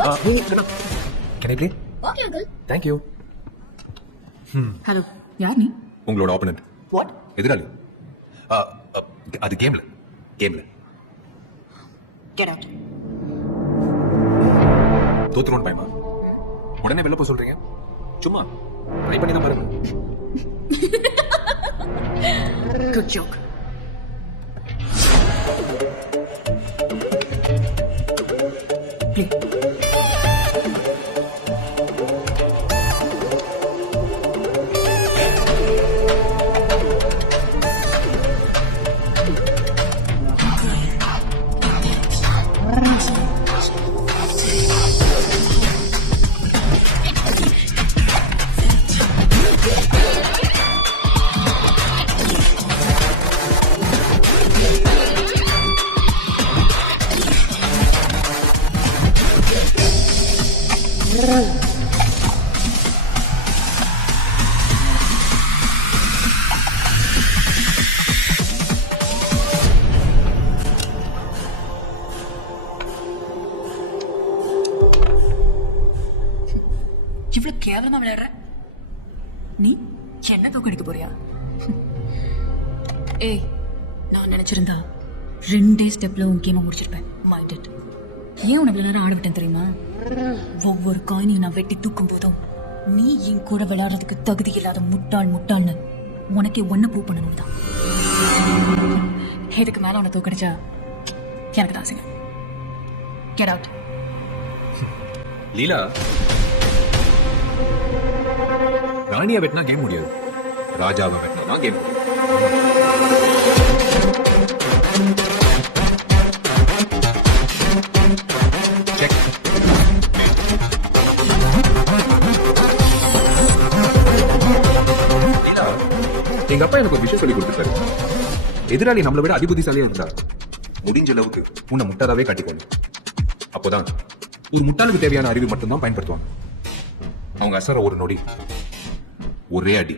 Hey, can I play? Okay, uncle. Thank you. Hello யார் நீ? உங்களோட ஆப்போனன்ட். வாட்? எதிராளி. அது கேம்ல. Get out. தோத்துறோம் பயமா. உடனே வெளில போக சொல்றீங்க. சும்மா ட்ரை பண்ணி தான் பாருங்க. Good joke. ப்ளே. இவ்வளவு கேவலமா விளையாடுற நீ என்ன தூக்கடிக்க போறியா? ஏய், நான் நினைச்சிருந்தா 2 ஸ்டெப்ல உன் கேம முடிச்சிருப்பேன். மைண்டட். ஏன் உனக்கு இவ்வளவு நேரம் ஆட விட்டேன் தெரியுமா? ஒவ்வொரு காயினையும் நான் வெட்டி தூக்கும் போதும் நீ என் கூட விளையாடுறதுக்கு தகுதி இல்லாத முட்டாள்னு உனக்கே ஒன்ன ப்ரூவ் பண்ணணும் தான். இதுக்கு மேல உன்னை தூக்கடிச்சா எனக்கு தான் ஆசைங்க. Get out. லீலா, ராணியா வெட்டினா கேம் முடியாது. ராஜாவை வெட்டினா தான் கேம் முடியும். Check. லீலா, எங்க அப்பா எனக்கு ஒரு விஷயம் சொல்லி கொடுத்துருக்காரு. எதிராளி நம்மளை விட அதிபுத்திசாலியா இருந்தா முடிஞ்ச அளவுக்கு உன்னை முட்டாதாவே காட்டிக்கொண்டு அப்போதான் ஒரு முட்டாளுக்கு தேவையான அறிவு மட்டும்தான் பயன்படுத்துவாங்க. அவங்க அசர ஒரு நொடி ஒரே அடி.